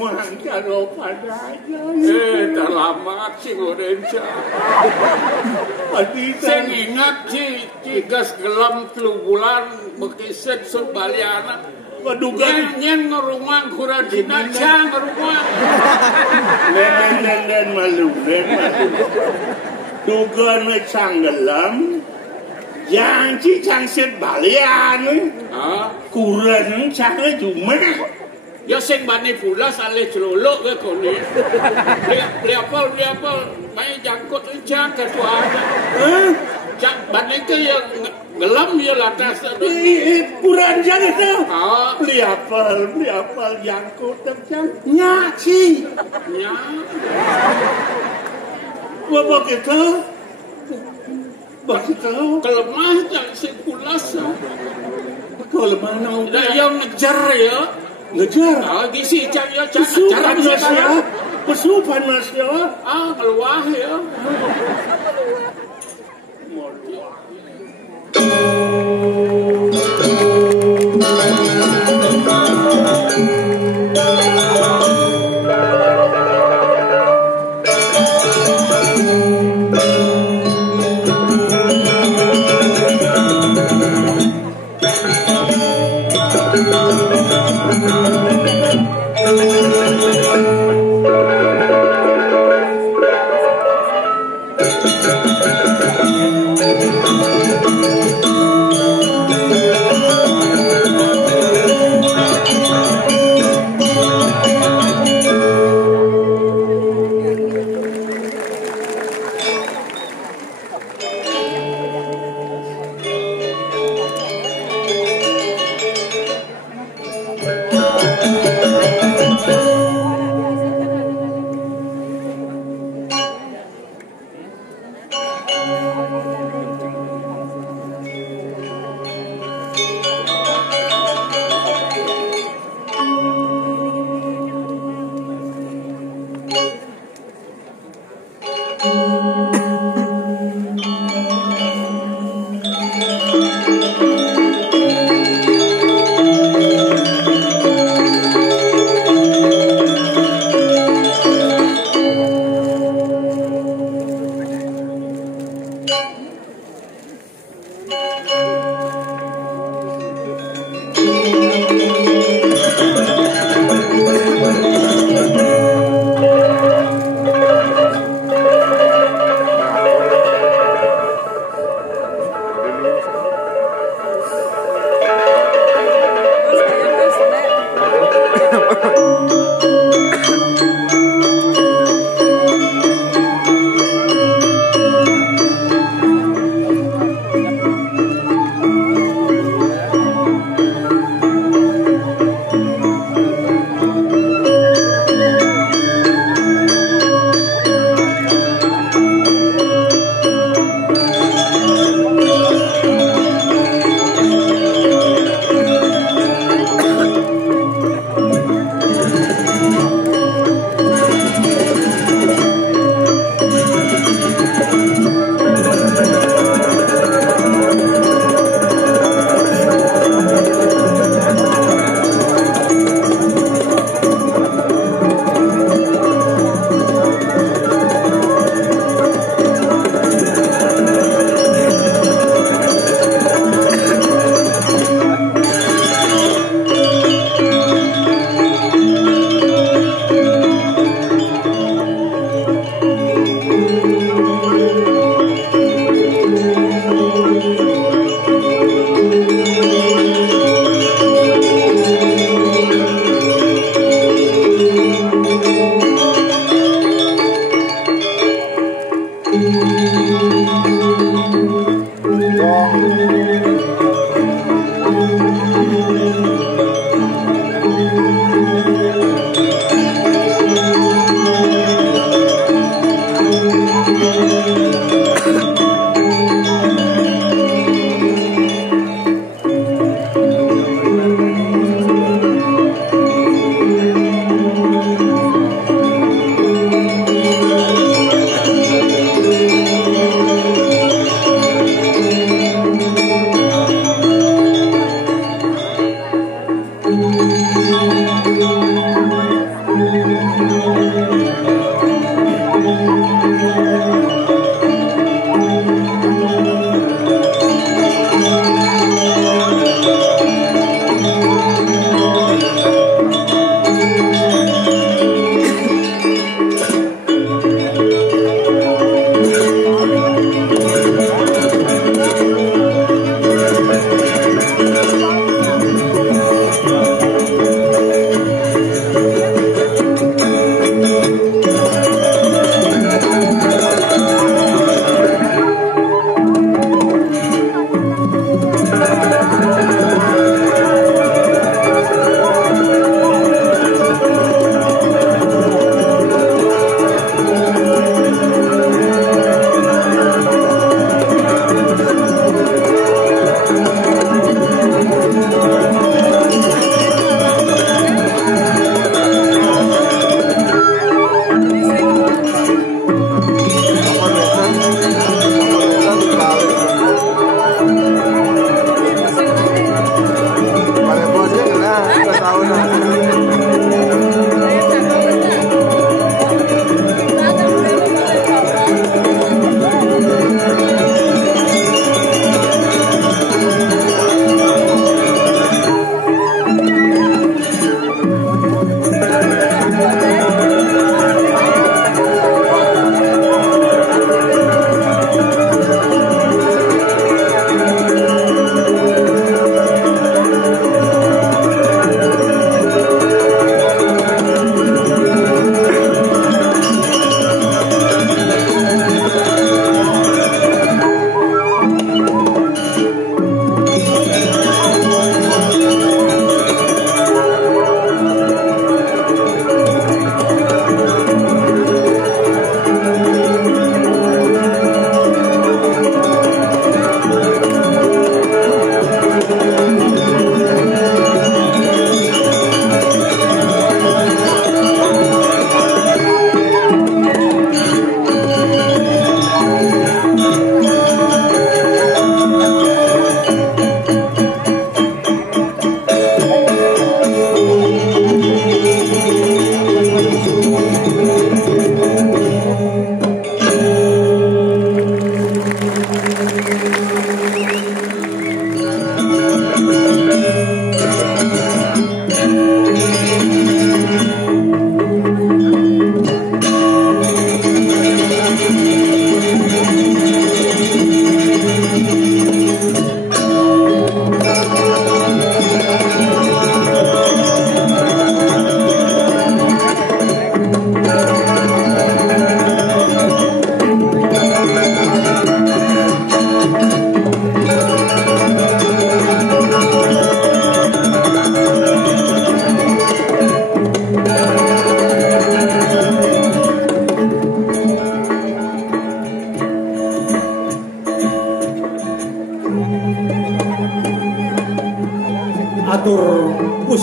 pertemuan karo padanya. Terlambat si Lorenza. Sing ingat cigas gelam 3 bulan bekisik sebaliana. Padugan nyen ngerumang kuradina cang ngerumang. Len malu. Dugan cang gelam. Yang cang sebalian. Kuran cang cuma. Ya sing bani pula saleh celolok ke kone. Liapal mai jangkut cang ketua. Cak bani ke yang gelam ya latas. Kuran cang itu. Beli apal jangkut cang. Nyaci. Bapak kita. Kelemah cang sing pulas. Kelemah nang. Dah yang ngejar ya. Ngejar. Gisi cang ya cang. Pesupan mas ya. Keluar ya.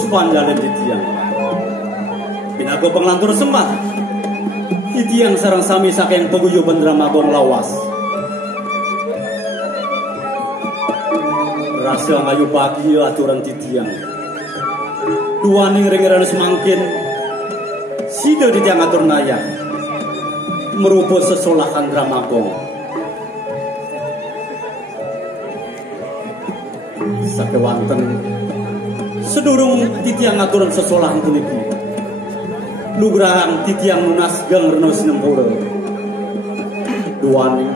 panjalin titiang. Pinago penglantur sempat. Titiang sarang sami saking paguyuban drama gong lawas. Rasa ngayu pagi aturan titiang. Dua ning ring-ring semangkin. Sida titiang atur naya. Meruput sesolahan drama gong. Sakewanten sedurung titiang aturan sesolahan puniki. Nugrahan titiang nunas gang reno sinempura. Duani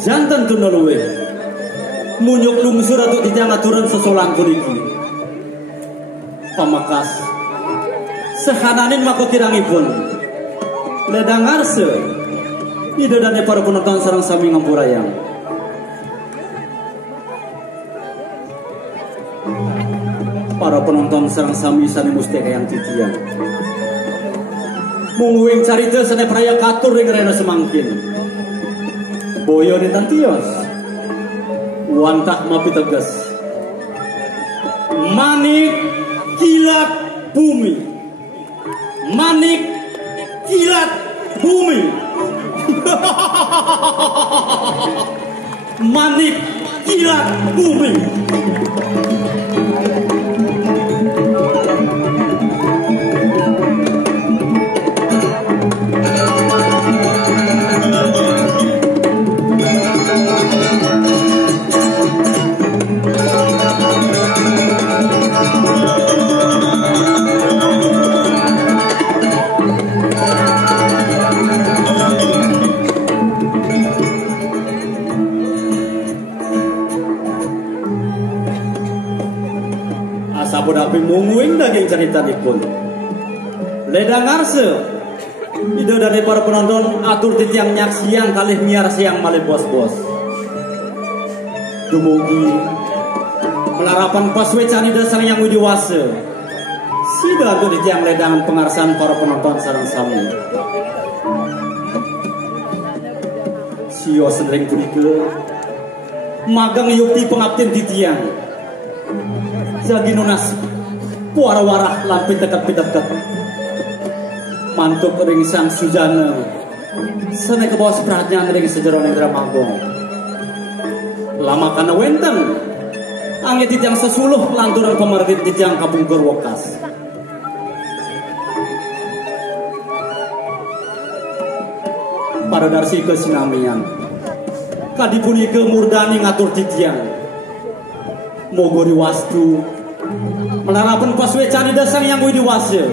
jantan tunaluwe munyuk lungsur atau titiang aturan sesolahan puniki. Pamakas sehananin mako kirangipun ledang arse ida dan para penonton sarang sami ngampurayang. Para penonton sarang sami sani musti kayang titiang. Mungguing carita sane praya katur ring rena semangkin. Boyo ni tantios. Wantah mapi tegas. Manik kilat bumi. Manik kilat bumi. Manik kilat bumi. Sabodapi mungguing daging cerita dipun. Ledang arse ide dari para penonton atur titiang nyak siang kalih miar siang malih bos-bos. Dumugi melarapan paswe cani dasar yang ujiwase. Sida atur titiang ledangan pengarsan para penonton sarang sami. Sio sendring purike magang yukti pengabten titiang. Jadi nunas puara-warah lampin dekat-dekat mantuk ring sang sujana sene ke bawah seperhatian ring sejeroning dramagong lama kana wenten angin titiang sesuluh lanturan pemergit titiang kabungkur wokas para darsi kesinamian kadipuni ke murdani ngatur titiang mogori wastu melarapan paswe cani dasar yang widi wasya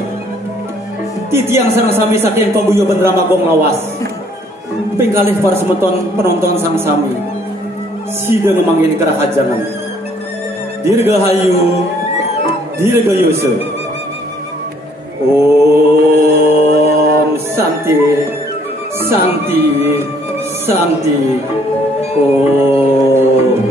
titiang sarang sami saking paguyuh drama gong lawas pingkalih para semeton penonton sang sami sida ngemangin kerahajangan dirgahayu dirgayuse Om Santi Santi Santi Om.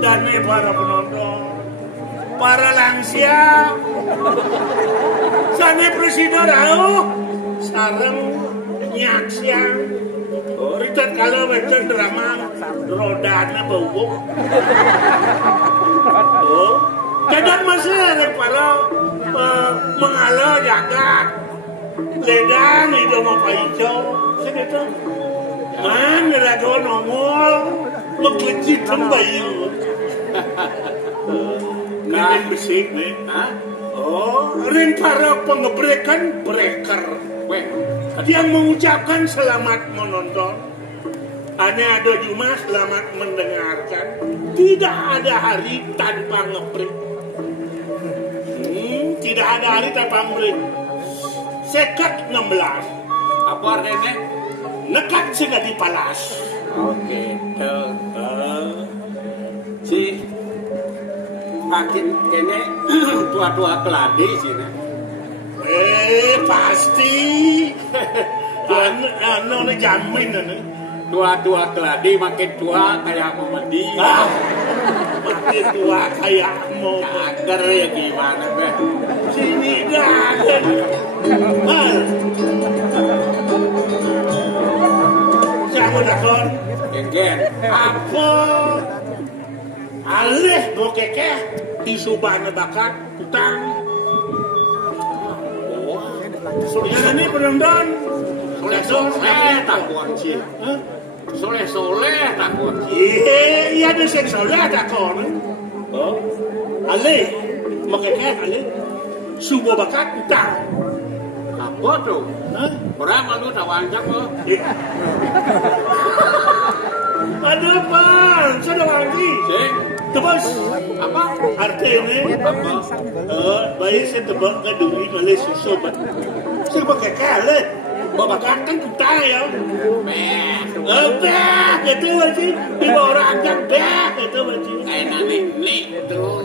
Dane para penonton, para lansia, sane presiden rauh, sareng nyaksiang, ritet kalau wecen drama rodanya bau. Oh, kadang masih ada para mengalah jagat. Ledang itu mau pahicau, segitu. Mana raga nongol, mengelicit tembayu. Kalian besik nih. Oh, ring para pengebrekan breaker. Dia mengucapkan selamat menonton. Ada juga selamat mendengarkan. Tidak ada hari tanpa ngebrek. Tidak ada hari tanpa ngebrek. Sekat 16. Apa artinya? Nekat sehingga dipalas. Oke. Si makin kene tua-tua keladi sini. Pasti. Anu jamin anu. Tua-tua keladi makin tua kayak Muhammadi. Makin tua kayak mau agar ya gimana be? Sini dagan. Siapa dakon? Genggen. Apa? Alih bokekeh isubana bakat utang. Yang ini penonton. Soleh tak kunci. Soleh tak kunci. Iya ada sing soleh tak kon. Oh. Alih bokekeh alih subuh bakat utang. Apa tuh? Orang malu tak wanjak kok. Ada apa? Sudah lagi. Sing Tebas. apa? Artinya Apa? baik saya tebak ke duit oleh susu. Saya pakai kalah. Babakan kan kita ya. Beh, gitu aja. Di bawah ranjang beh, gitu aja. Kayak nani tuh.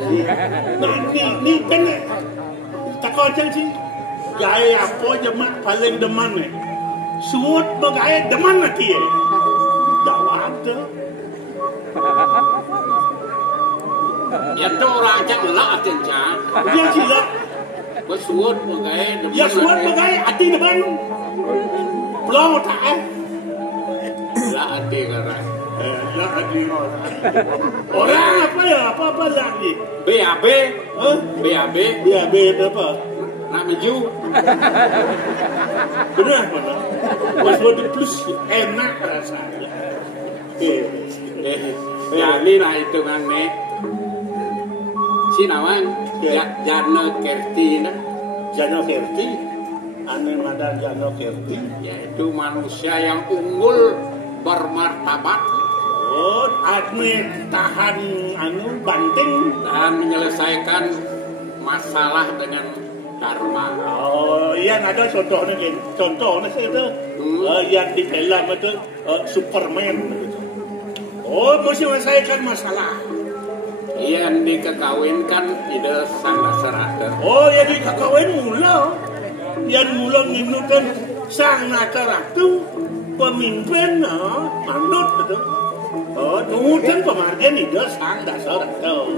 Ni kan tak kau sih. Gaya apa jemaah paling deman ni? Suut bergaya deman nanti ya. Dakwah tu. Ya tu orang cak lah aja. Dia sila. Bersuut bagai. Ya suut bergaya hati depan. Pulau tak eh. Lah hati kerana. Lah hati orang. Orang apa ya? Apa lagi? BAB. BAB. Ya beda apa? Nak maju. Benar mana? Waspada plus enak rasanya. Ya ini lah hitungan nih. Si Nawan, ya Jana Kerti, Jano Kerti, Ane Madan Jano Kerti, yaitu manusia yang unggul bermartabat oh, admin tahan anu banting, dan menyelesaikan masalah dengan dharma. oh, yang ada contohnya itu, yang di film itu Superman, oh, mesti menyelesaikan masalah. Yang dikekawinkan tidak sangat serata. Oh, yang dikekawin mula, yang mula nginukan sang nata ratu, pemimpin, manut betul. Oh, kemudian pemargian itu sang dasar ratu.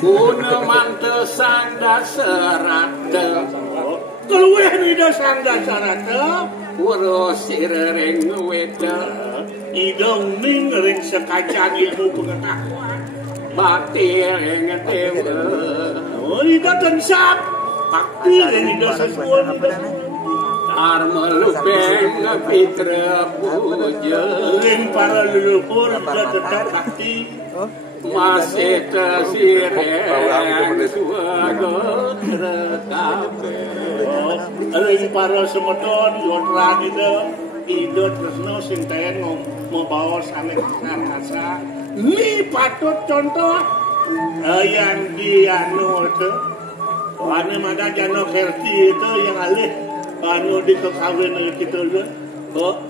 Guna mante sang dasar rata. Keluar itu sang dasar ratu. Urus ireng weda. Idong ning ring sekacang ilmu pengetahuan. Bakti yang ngetem. Oh, itu tensap. Bakti yang itu sesuatu. Armelupeng fitra puja. Ring para leluhur sudah tetap bakti. Masih tersireng suagot rekabe. Ring para semeton yodran itu tresno sing tayen mau bawa sanek rasa. Ini patut contoh yang di anu itu. Ane Mada Jano Kerti itu yang alih anu di kekawin kita itu.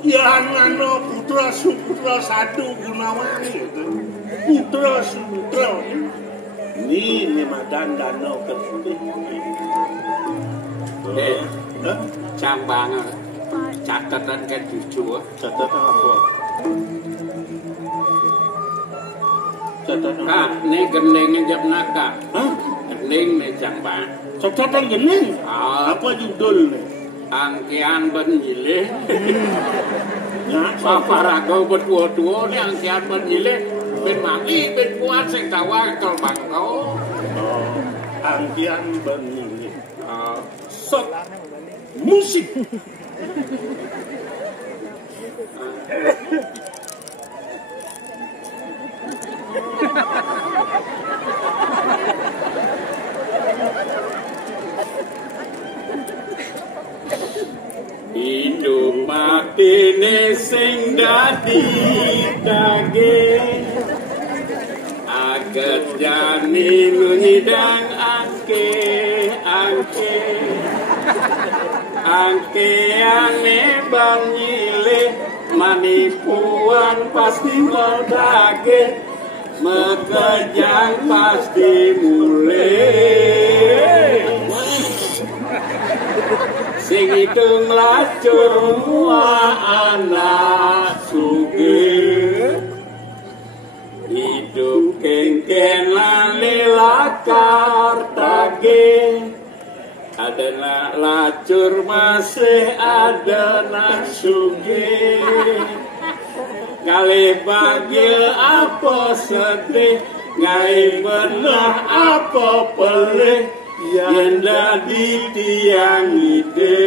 Yang anu putra suputra satu Gunawan itu. Putra suputra. Ini Madan Jano Kerti. Cambang catatan ke cucu. Catatan apa? Catatan Kak, ini gendengnya jam nakak. Hah? Gendeng nih cambang. Catatan gening? Ah, Apa judulnya? angkean benjile. Paparaga berdua-dua ni angkian menilai ben mati ben kuat sing tawakal bangko. Angkian menilai. Sok musik. Hidup mati sing dadi daging aget jani ngidang angke ane banyile manipuan pasti ngedage mekejang pasti mulai sing hitung lacur anak sugih hidup kengken lakar tage ada nak lacur masih ada nak sugih kali bahagia apa sedih ngai benah apa pelih yang dadi tiang ide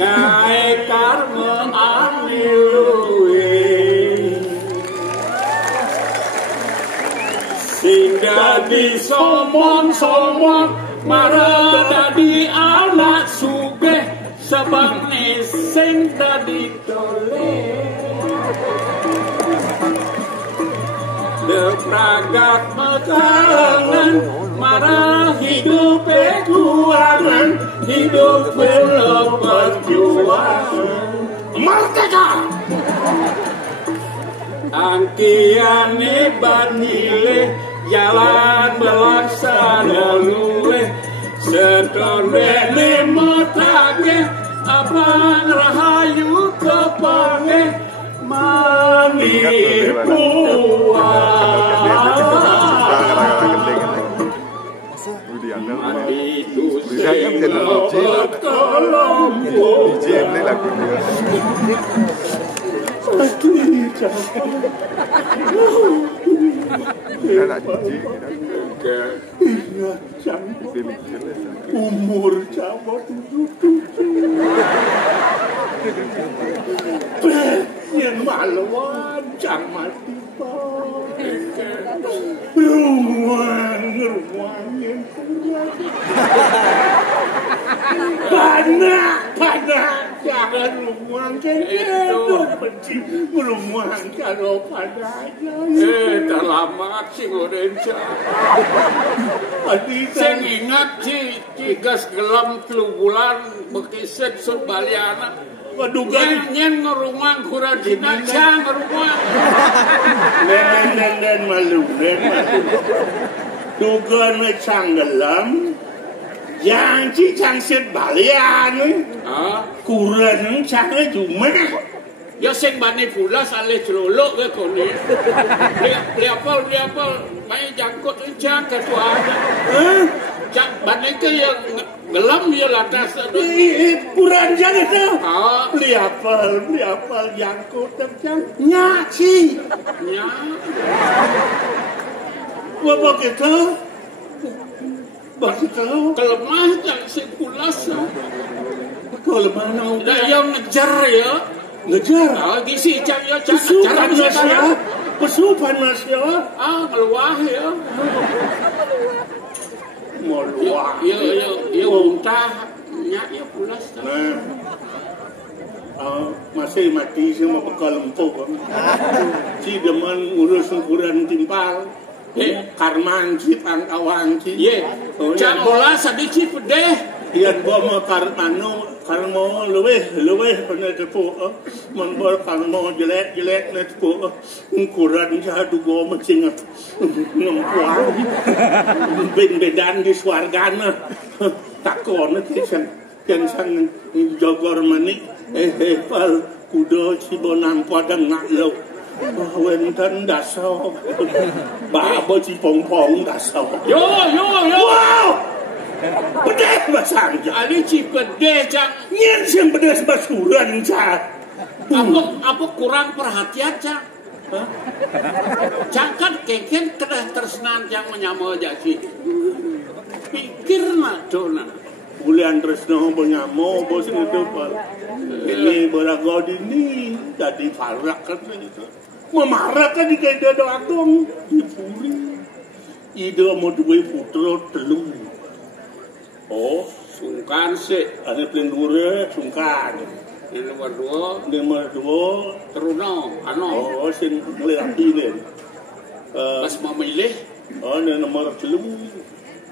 ngai karma aniluwe sing dadi somon marah dadi anak sugih sebab sing dadi tole depragat mekalangan marah hidup kuangan hidup belum perjuangan merdeka angkiane banile jalan melaksana luwe setone motage apa rahayu kepange umur Jawa 77 yang malawan jang mati ruang yang panas jangan ruang itu benci ruang kalau padanya terlamat sih gorenca saya ingat gas gelam 3 bulan bekiset surbaliana nyen ngerumang kurang jinajah ngerumang dan malu dugaan canggelam yang cicang set balian kurang cangge cuma ya sing bani pula saleh celolok ke koni liapal main jangkut encang ketua cak bani ke yang gelam dia latas kurang jangan tu liapal jangkut encang nyaci apa kita kelemah yang sing pulas kelemah dah yang ngejar ya gisi cak ya cak pesupan mas ya meluah ya meluah ya untah nyak ya pulas masih mati semua bekal empuk si deman ngurus ukuran timpal karman si pangkawang si cak bola sedikit pedeh Iyan ba mo karmo luwe na tepo manbor karmo jelek na tepo kuran sa dugo macing ngempua ben-bedan di swargana takon kisan san jogor mani pal kudo cibonan padang ngalo wenten daso babo cipong-pong daso yo wow Bedes basang. Ali Cipede cang. Nyen sing bedes basuran cang. Apa kurang perhatian cang? Cang kan keken kena tersenan cang menyamo jaki. Pikir nak dona. Bulan tresno menyamo bos itu pak. Ini beragau dini jadi farak kan itu. Memarah kan di kaya doang dipuri. Ide mau duwe putra telung. Oh, sungkan sih. Ada pelindure sungkan. Nomor dua Teruno, Oh, sing ngelirapi ben. Pas memilih. Oh, ini nomor telung.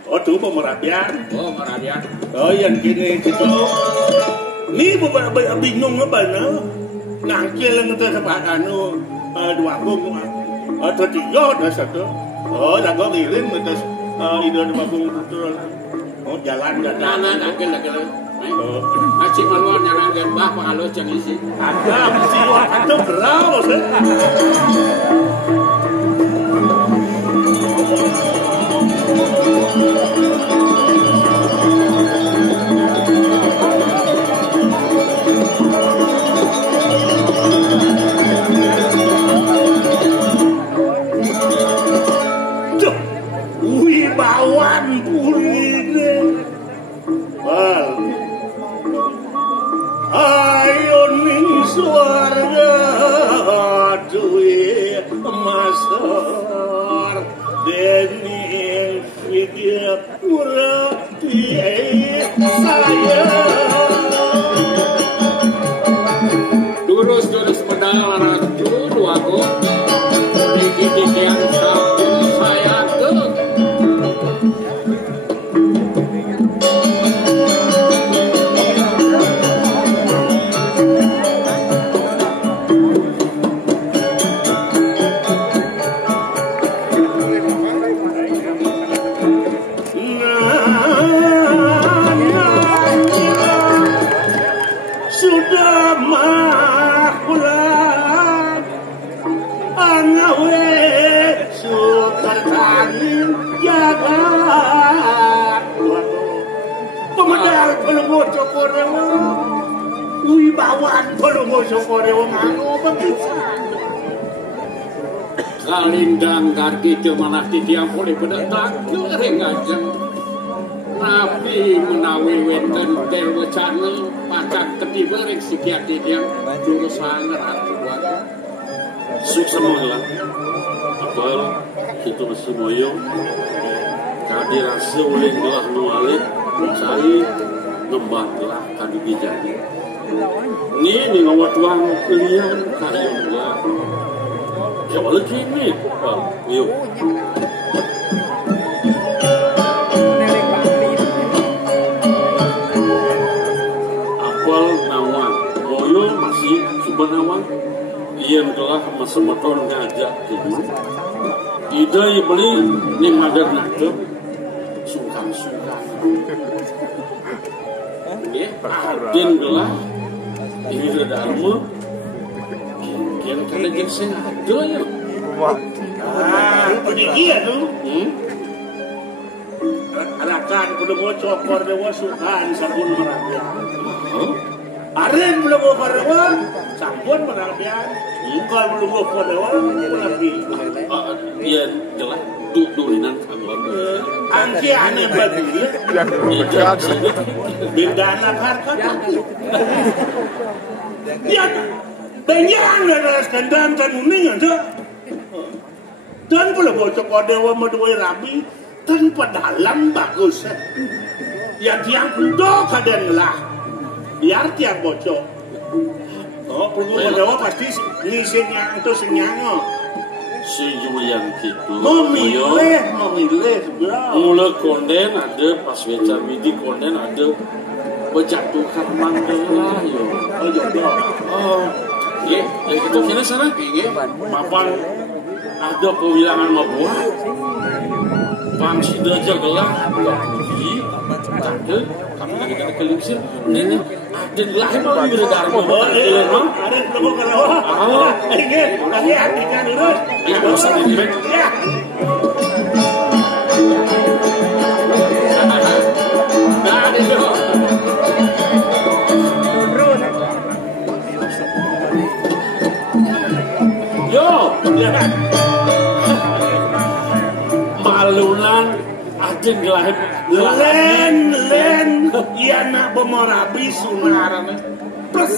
Oh, itu pemerapian. Oh, merapian. Oh, yang gini gitu. Ini bingung apa nah? Nangkil yang itu sepakat dua kong. Ada tiga, ada satu. Oh, lagu ngirim terus ide dua kong betul. Oh, jalan. Nah, nangkil. Acik maluan yang nangkil bah pengalo cang isi. Ada mesti waktu itu berau. Wibawan purine. Wal. Ayo ning swarga duwe masar deni video murati saya. Durus medal ratu aku. Dikit yang sabun saya ke. Wibawan pelungo sokore wong anu bepisan. Kalindang karki malah titiang boleh bedak takyo rengajeng. Nabi menawi wenten dewecana pacak ketiba rek sikiat titiang jurusan ratu wae. Suksemola. Apal kita masih moyo. Kadi rasa oleh gelah nualit cari ngembang gelah kadi bijani. Ni ngawat wang kalian kalian gua. Coba lagi ni. Yuk. Apal nawang. Moyo masih coba nawang. Ia telah masemeton ngajak tidur. Ida beli ni magar nakep. Sungkan-sungkan. Adin gelah. Ini ada arma. Yang kena gengsen ada ya. Ini dia tu. Alakan kudu mau cokor dewa sukan sabun merapian. Aren belum mau dewa sabun merapian. Kalau belum mau dewa merapi. Dia gelah durinan kawan. Angki aneh bagi. Beda anak harkat. Dia banyak neras kandang dan uning aja. Dan kalau bocok dewa medoi rabi tanpa dalam bagus. Yang tiang kudo kadang lah. Biar tiang bocok. Oh, perlu dewa pasti ngisi yang itu senyango. Yang gitu. Memilih. Mula konden ada pas weca midi konden ada berjatuhkan mandala yo. Oh, jodoh. Oh, ya itu kena sana. Mapan ada kewilangan mabuah. Pangsi daja gelah di tante kami lagi kena kelingsin. Nenek dan lahir mau beri dharma. Ada belum kalau. Ingat, lagi artikan urus. Ya, usah diribet. Ya. Aden gelahep. Len, iya nak Bomorabi Sunaran. Plus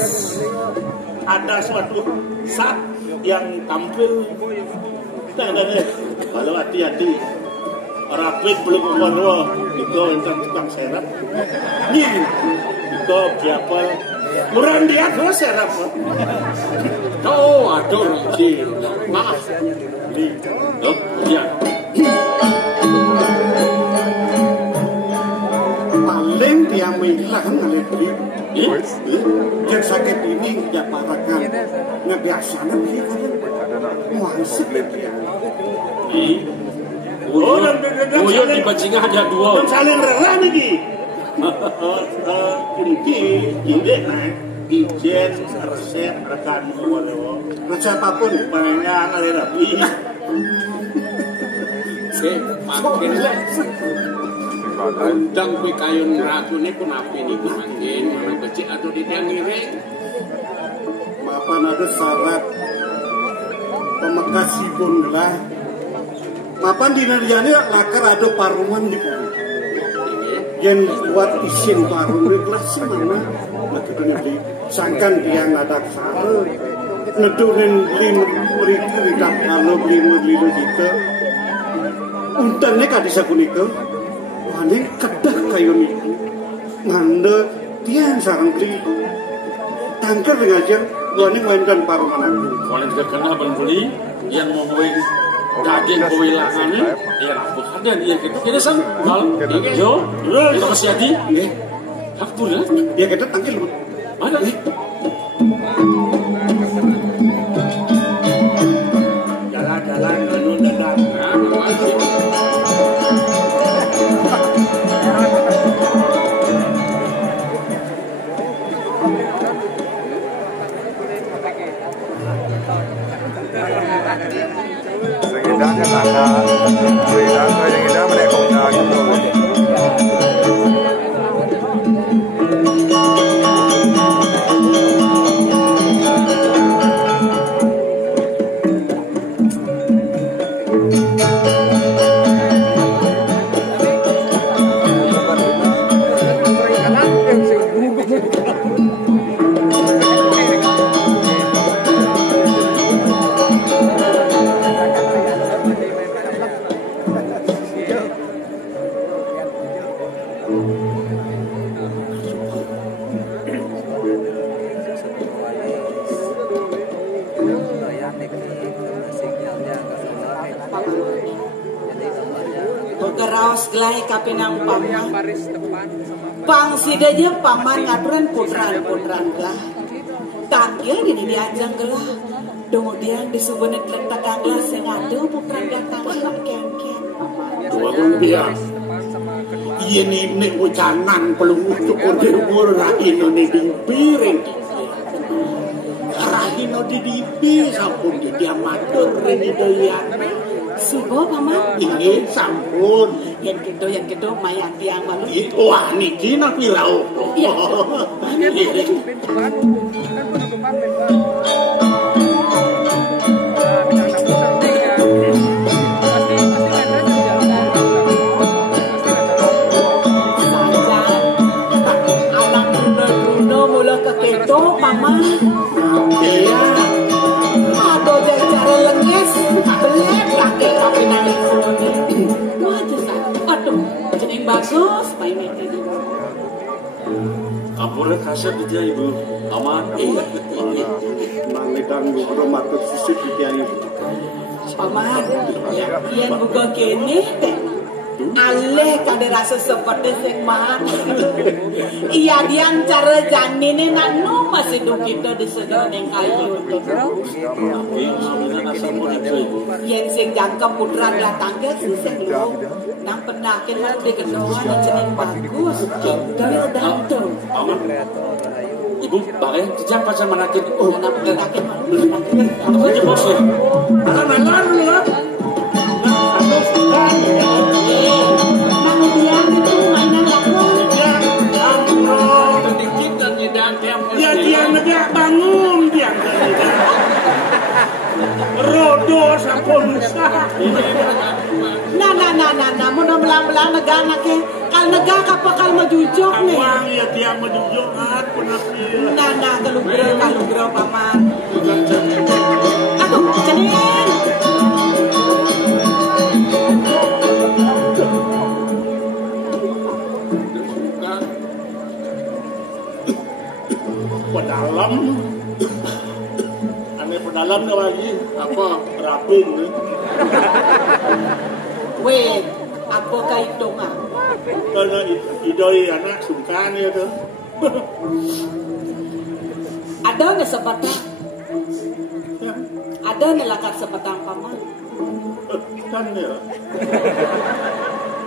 ada suatu saat yang tampil. Kalau hati-hati. Rapid belum membawa. Itu yang tukang serap. Nih, itu biapal. Murah dia terus serap. Oh, aduh, maaf. Oh, iya. Paling dia hilang oleh beli. Yang sakit ini dia parakan. Nggak biasanya beli kan. Masuk dia. Uyo di bajingan ada dua. Dan saling rela nih. Ini ijen resep rekan waduh. Resep apapun pengen kali rapi. Makin undang kowe kayun ragune pun api niku mangkin ana becik atau ditiang ngiring. Mapan ada syarat pemakasipun lah. Mapan dinariane lakar ada parungan di kono. Yen buat isin parung di kelas mana? Lagi di sangkan dia ngadak sare. Nedurin mereka tidak kalau limu kita. Untangnya kadisa kunika. Wane kedah kayu niku. Ngande tiang sarang beli. Tangker dengan aja wane mainkan parungan aku. Kalau terkena beli yang mau daging kewilangannya, ya aku ada dia kita kita sam, mal, yo, kita masih ada, aku ya, ya kita tangkil ada, jalan-jalan anu dadak, Đang cái là người đang người đang mà lại không nhờ gitu. Raos gelai kapinang paman pang sidanya paman ngaturan putran gelah tanggil gini diajang gelah kemudian disubunet letak gelah sengadu putran datang kengken dua rupiah iya nih ucanan pelungu cukur dewur rahino nih di piring rahino di dipi sampun di diamatur ini doyan subo paman ini sampun yang gitu mayang tiang malu wah niki napi lau iya anak muda mula keketo paman iya atau cara lenges belek kakek tapi nangis aduh jening bagus main ini ampun kasar dia ibu, aman, mangitan guru matut sisip dia ibu paman yang buka kene aleh kada rasa seperti sing man iya dian cara janine nanu masih du kita di sedoning kayu yang sing jangka putra datang ke sing lu nang penakin lu di kedua jeneng bagus dari danto ibu, bae, sejak pacar manakin, nang penakin apa aja bos ya? alam lu nang dia itu mainan laku Sedikit dan tidak ya dia negak bangun dia rodo sampun nah mudah belang-belang nega nake kal nega kapakal majujok nih. Awang ya tiang majujokan punapil. Nana kalugro paman. Aduh, cenin. Pedalam. Aneh pedalam nih lagi. Apa? Rapin nih. Weh, apa kaitong ah? Karena idoi anak sungkan ya tuh. Ada na sepatang. Ada na lakar sepatang paman. Kan ya.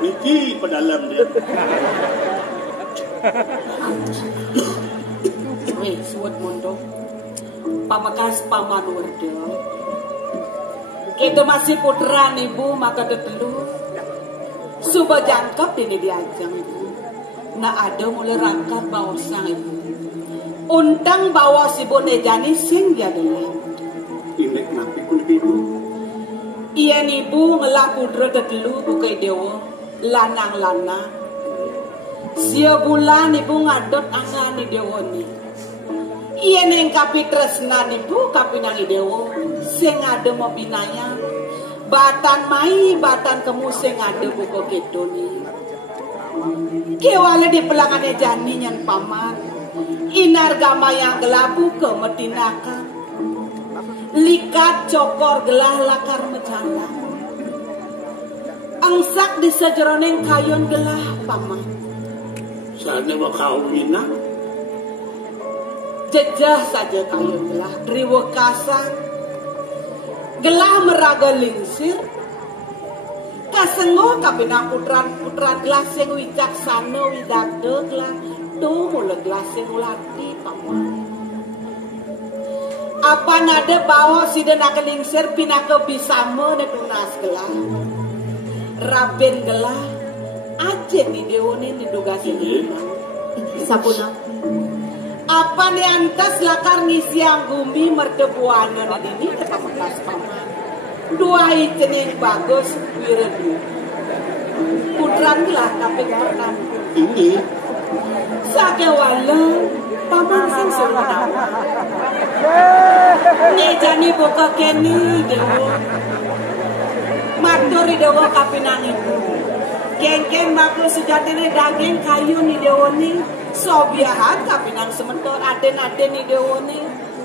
Niki pedalam dia. Weh, suwat mondo. Pamakas paman warga. Kita masih putra ibu maka detelu. Suba jangkap ini diajang ibu. Na ada mulai rangkap bawa sang ibu. Undang bawa si bonejani sing dia dulu. Ini kenapa pun ibu? Iya ibu ngelaku detelu bukai dewa lanang-lana. Sia bulan ibu ngadot angani dewa ni. Iya neng kapi tresnan ibu kapi nangi dewa. Sing ada mau binaya. Batan mai batan kamu sing ada buko gitu nih. Kewala di pelangannya jani nyan paman. Inar gama yang gelabu ke metinaka. Likat cokor gelah lakar mecanda. Angsak di sejeroneng kayon gelah paman. Sana mau kawinan. Jejah saja kayon gelah. Driwo kasang. Gelah meraga lingsir. Kasengo kapinang putran gelah sing wicaksana widagde gelah. Tuh mula gelah sing ulati paman. Apa nade bawa si denaka lingsir pinaka bisama ne tunas gelah. Raben gelah. Aje di dewane diduga sini. Sapuna. Apa nih antas lakar ngisi anggumi merdebuan dan ini pamakas paman. Dua ijen bagus wiredu. Putran lah tapi pernah. Ini Sakewala paman sing sewana. Nejani buka keni dewa. Matur dewa kapinang ibu. Geng-geng makhluk sejatine daging kayu ni dewa ni. Sobiahat kapinang sementor aden-aden ni dewa ni.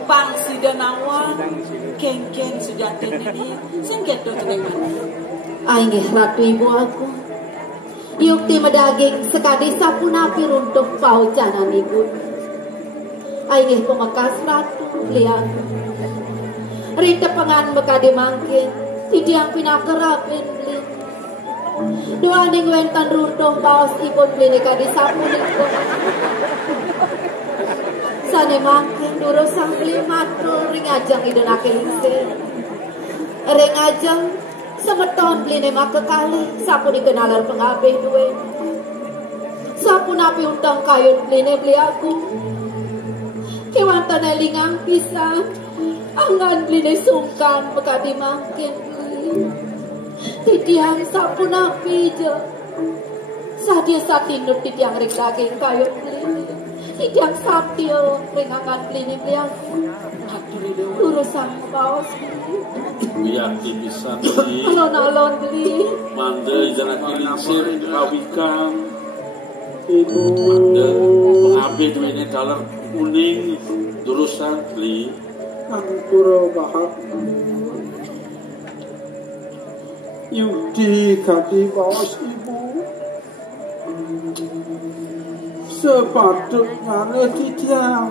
Pangsi denawa. Geng-geng sejatine ni. Singket do jenengan. Ainggih ratu ibu aku. Yukti medaging sekadi sapunapi runtuh paucanan ibu. Ainggih pemekas ratu liang. Rita pengan bekadi mangkin. Tidiang pinakerapin beli. Dua ning wentan runtuh paus ipun beli kadi sapunika. Sane mangkin durus sang beli matur ring ajang idonake lingsir. Ring ajang semeton beli maka kali sapu dikenalar pengabeh duwe. Sapu napi untang kayun beli aku. Kewantan elingang pisang. Angan beli sungkan bekadi mangkin beli. Titiang sapu napi je. Sadia satinut titiang ring daging kayun beli. Titiang satio ring angan beli aku. Urusan bawas beli. Biakti bisa beli. Alon-alon beli. Mandai jalan kilingsir kawikan. ibu Mandai pengabeh duitnya dalar kuning. Durusan beli. angkura bahak. Yudi kadi bawas ibu. Sepatutnya titiang.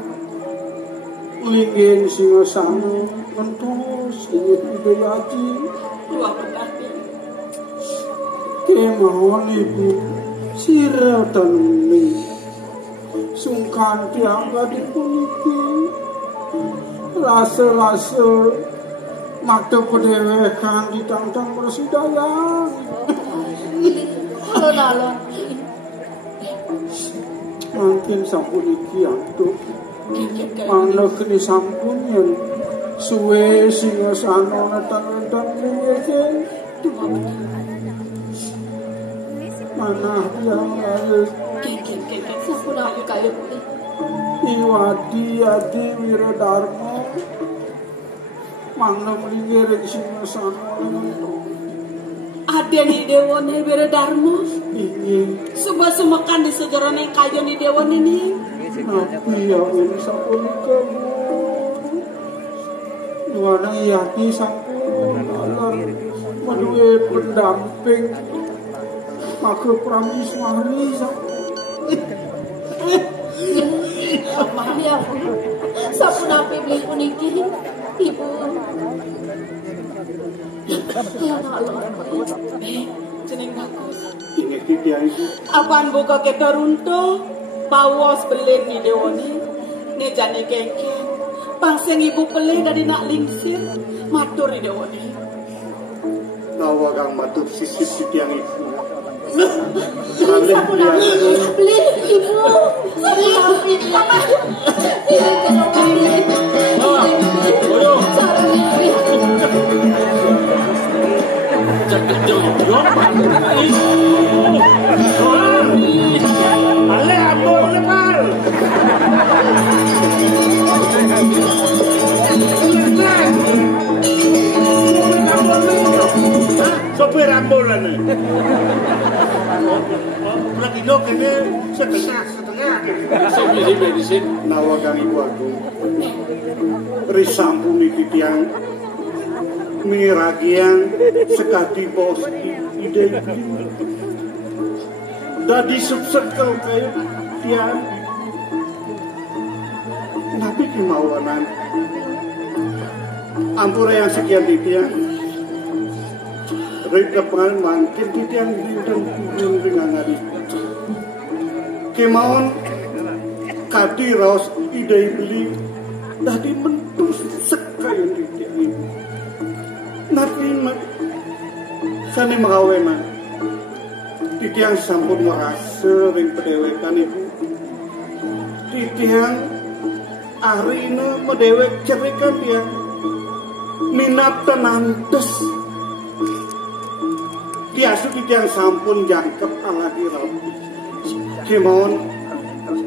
Linggin singasana kentos ingat ideaji. Dua pendaki. Kemahon ibu sira tanmi sungkan tiang gadi puniki rasa-rasa mata pedewekan ditantang persidayang. Alon-alon. Mungkin sapuniki antuk mana kini sampunnya suwe singasana natan-natan minggir. Manah yang lain Sampun aku kayu putih. Iwadi Adi Wiradharma Manglem lingiring singasana Aden ni dewane Wiradharma ingin suba sumekan di sejarane kayu ni dewane ni. nabi yang sapunika nuwana Yati sampun alar maduwe pendamping maka Prameswari Ya aku. Sampun api beli puniki. Ibu. Ya Allah. Jeneng bagus. Ini dia itu. Apaan buka kita runtuh bawas belin ni dewane ni jane kengke pangseng ibu pelih dari nak lingsir matur ni dewane Nawa kang matur sisip di tiang itu. Sampun api beli ibu. Sampun api papa. Iya kalau kali. Ale ambon lekal. Sopir ambulan. Lagi dok ini setengah. Saya pilih medicine. Nawa kang ibu agung. Risampuni titiang miragian sekati bos ide dadi subsekel kayu tiang nabi kemauanan ampura yang sekian titiang rekepan mangkin titiang dan turun dengan ngadi kemauan kati raos ide beli dadi mentus sekayu titiang ini nanti sani makawenan titiang sampun merasa ring pedewekan ibu titiang arina medewek cerikan dia minat tenantes biasa titiang sampun jangkep alagi rapi kemauan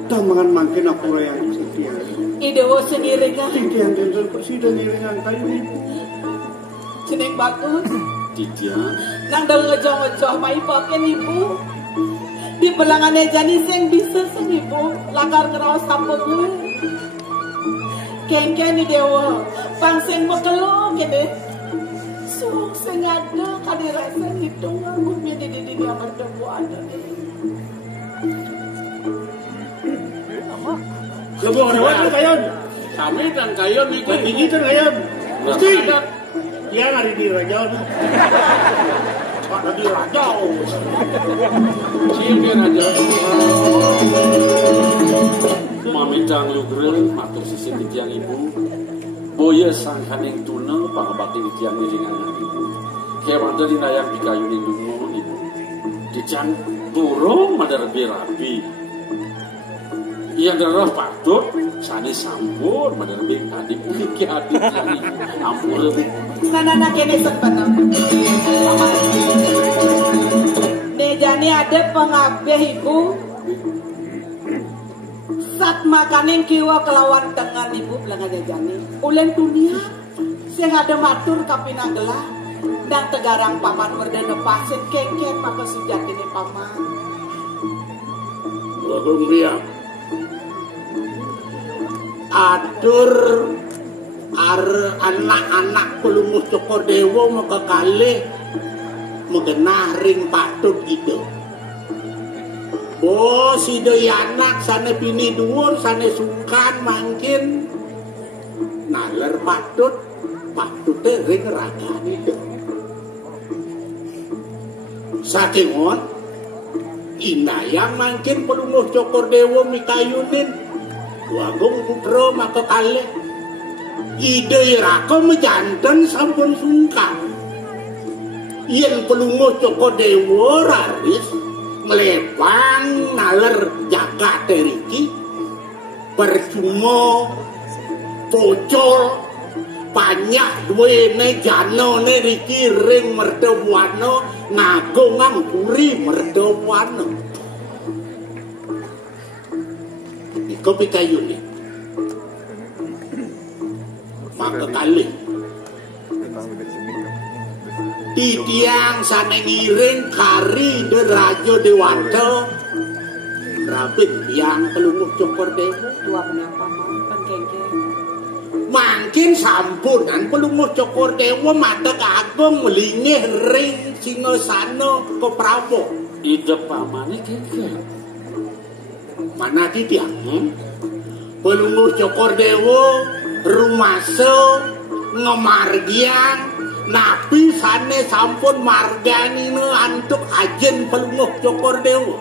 tamangan makin apura yang titiang idewo sendiri kan titiang jenderal presiden iringan kayu ibu jeneng bagus Titiang. nang dang ngejoh-ngejoh mai pakai ibu di belangannya jani sing bisa sing ibu lakar ngerawas sampo gue kengke ni dewa pangseng mekelo kene suh sing ada kadirasa hitung nganggunya di amar debu ada Coba orang kayon Kami dan kayon itu. ini kan kayon Mesti ada. dia ngari di raja Pak lagi raja Sini aja. Mamindang lugrel matur sisi titiang ibu. Boya sangkaning tuna pangabakti titiang iringan ibu. Kaya mandali nayang bikayuning dungo ibu. Dicang turung madar berapi. Yang darah patut sani sampur madar bengkadi puliki hati tani ampun. Nana kene sebenam. Nejani ada pengabeh ibu. Sat makanin kiwa kelawan tengan ibu belangan jani. Ulen dunia sing ada matur kapinang gelah dan tegarang paman werdana pasit keke pakai sujat ini paman. Dunia atur anak-anak pelumuh cokor dewa maka kalih mengenah ring patut itu bos ide anak sana bini dhuwur sana sungkan mangkin naler patut ring ragan itu saking on inayang mangkin pelumuh cokor dewa mikayunin Wagung putra maka kalih ide raka mejanten sampun sungkan yen pelunguh Joko Dewa raris melepang naler jagat teriki percuma pocol banyak duwene janane riki ring merdawana ngagongang puri merdawana. Iko pikayune. Maka kali titiang sana ngiring kari de Raja Dewata rabin yang pelunguh Cokor Dewa. Tua kenapa mau pengkengkeng? Mungkin sampunan pelunguh Cokor Dewa mata agung melingih ring Singasana ke Prabu. Ide pamane keke. Mana titiang? Pelunguh Cokor Dewa rumasa ngemargian napi sane sampun marganine antuk ajen pelunguh Cokor Dewa.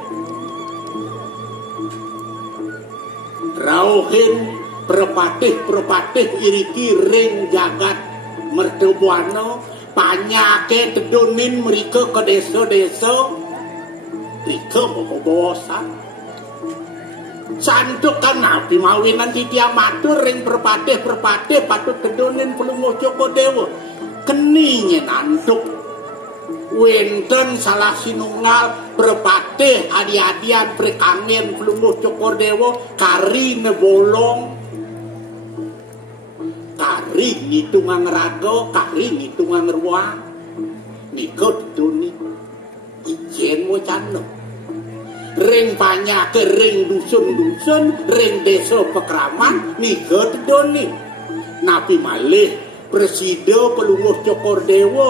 Rauhin perpatih iriki ring jagat merdawana panyake tedonin mereka ke desa-desa rika mau bosan santuk kan nabi mawinan titiang matur ring perpatih patut tedonin pelunguh Cokor Dewa keninyen antuk wenten salah sinunggal perpatih adi-adian prekangin pelunguh Cokor Dewa kari nebolong kari ngitungan raga kari ngitungan ruang nika duduni ijen mo cano ring panyake ring dusun-dusun ring desa pekraman nika duduni napi malih presida pelunguh Cokor Dewa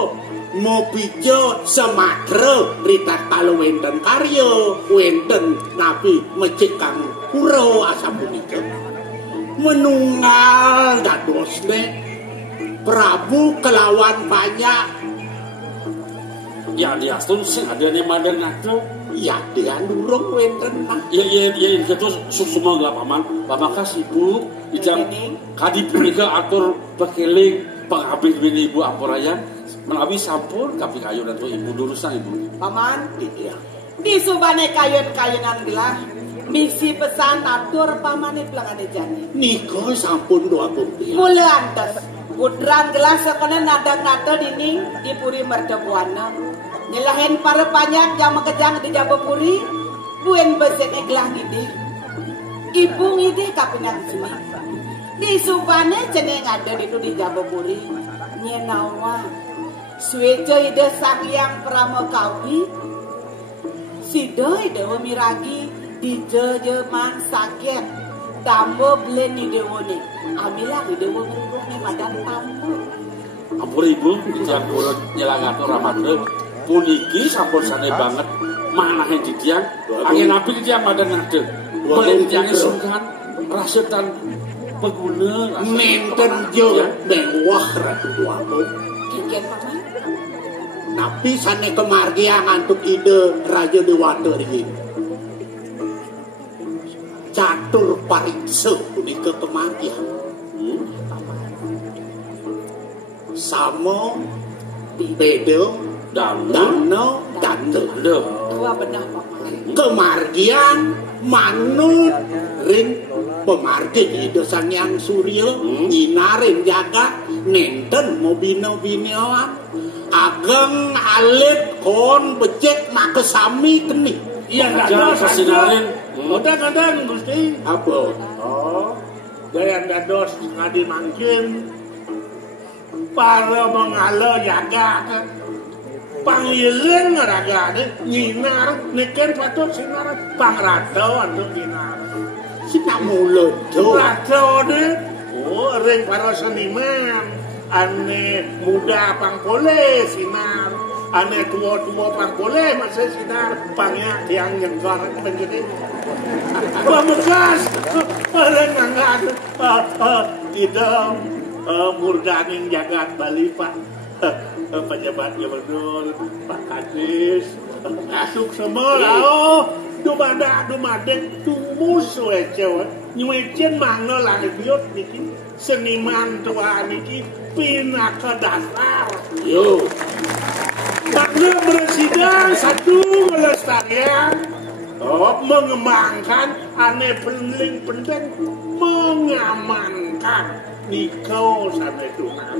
mau pijo Sumatera ritat kalau wenten karya wenten napi mecikang kuro asam punika menunggal dadosne Prabu kelawan banyak Ya dia astun sing adane madang ngato. ya dia durung wenten Ya itu susuma gak paman. Bapak sibuk ijang kadi punika atur pekeling pengabih bini ibu ampurayan menawi sampun kapi kayu dan tuh ibu durusan ibu. Paman, iya di subane kayun-kayunan gelah misi pesan atur pamane pelangane jani. niko sampun doa bukti Mula antes putran gelas sekena nadang-nada dining di puri merdabuana. Nyelahin para panyak yang mekejang di Jabapuri buen beset eglah ngidih. Ibu ngidih kapinang sini. Di subane ceneng ada itu di Jabapuri. Nyenawa suwejo ide sang yang pramokawi sido ide miragi di jejeman sakit tambo belen ide wone amila ide wone nih madam tambo Ampun ibu ijang kula nyelang atur ramadhan puniki sampun sane banget manahe didiang angin api didiang madang ngade boleh didiang sungkan rasetan pengguna menten jo mewah ratu tuaku kikian paman tapi sane kemargian antuk ide Raja Dewata ini catur pariksa punika kemargian sama beda dano dante tua benar paman kemargian manut ring pemargi ide sang yang surya nyinarin jagat nenten mau bino-binoan ageng alit kon becek maka sami keni Iya, jangan kasinarin kadang-kadang Gusti. apa Oh, gaya dados ngadi mangkin para mengala jaga pangilen ngaraga nyinar neken patut sinar pangrata untuk nyinar sina mulut do rata oh ring para seniman ane muda pangpole sinar ane tua-tua pangpole masih sinar pangnya yang nyenggar penjadi pemegas pada ngangkat tidak murdaning jagat Bali Pak pejabat gubernur Pak Kadis masuk semua oh dumadeng tumus wece nyuecen mangno langit biot niki seniman tua niki pinaka dasar yo makna presiden satu melestarian mengembangkan ane penting mengamankan nikau sampai tunas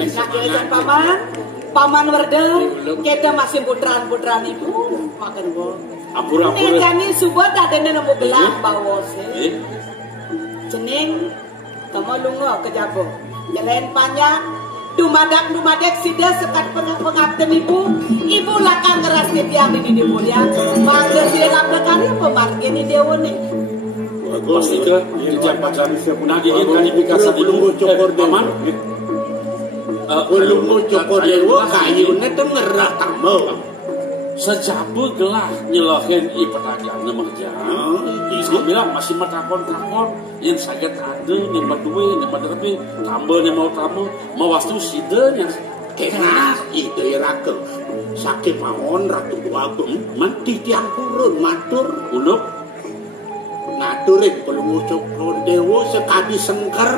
nak jajan paman Paman Werda, kita masih putraan-putraan ibu makan bo. Apura-apura. Ini kami subuh tak ada nemu gelang bawa sih. Cening, kamu lungo ke Jabo. Jalan panjang, dumadak sida sekat pengabden ibu. Ibu lakang keras tiang di mulia. Bangga sih lapar kali pemargin di dewa nih. Pasti ke dijak pacar nagih kan dipikasa di lungo cokor paman. Ulungu cokor dewa kayunya tuh ngerah tambah. Sejabu gelah nyelohin ipetagian ngemerja. Dia bilang masih metakon-takon yang sakit ada, yang berdua, yang berdua, tambah, yang mau tambah, mau wastu sidenya. Keras itu ya rakel. Sakit mawon ratu agung mati tiang turun matur Uluk ngaturin ulungu cokor dewa sekadi sengker.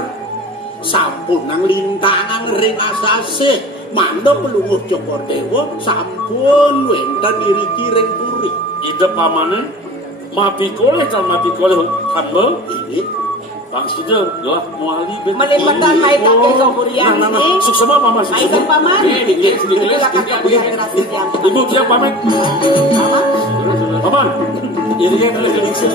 Sampun nang lintangan ring asase mando pelunguh cokor dewa sampun wenten iriki ring puri ide pamane mapikole hamba ini bang sudah gelah muali ben Melipatan mai tak ke kaburian ini. suksema paman Aikan suksema paman. sedikit Silakan kaburian keras tiang. ibu siap pamit paman ini kan oleh kediksi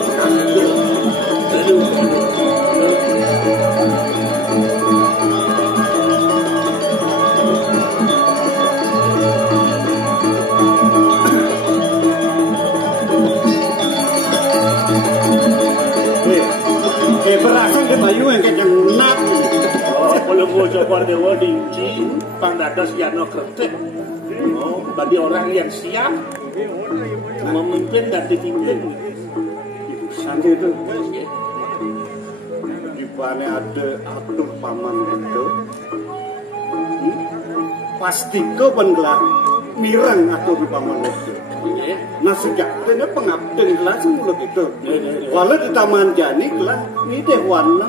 Berasa ke bayu yang kejang nat. pelunguh cokor dewa diuji pangdados yano kretek bagi orang yang siap memimpin dan dipimpin. Santai itu. Di mana ada atur paman itu. Pasti kau bengelah mirang atur paman itu. Nah sejak itu pengabden gelas semula gitu. Walau di taman jani gelas ini deh warna.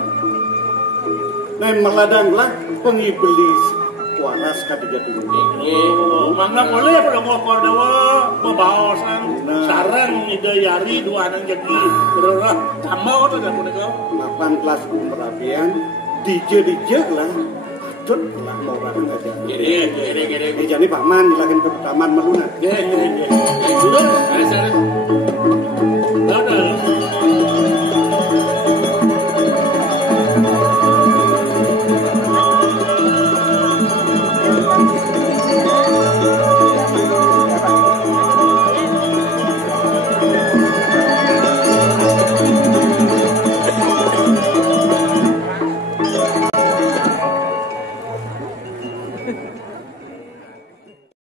Nah meladang gelas pengiblis waras kata jatuh. Mangga boleh pelunguh cokor dewa bebaosan sarang ide yari dua anak jadi berorah tambah tuh dah punya kau. Mapan kelas perapian dije lah. Atur lah mau orang aja. Gede. Jadi paman dilakukan ke taman meluna. Sudah.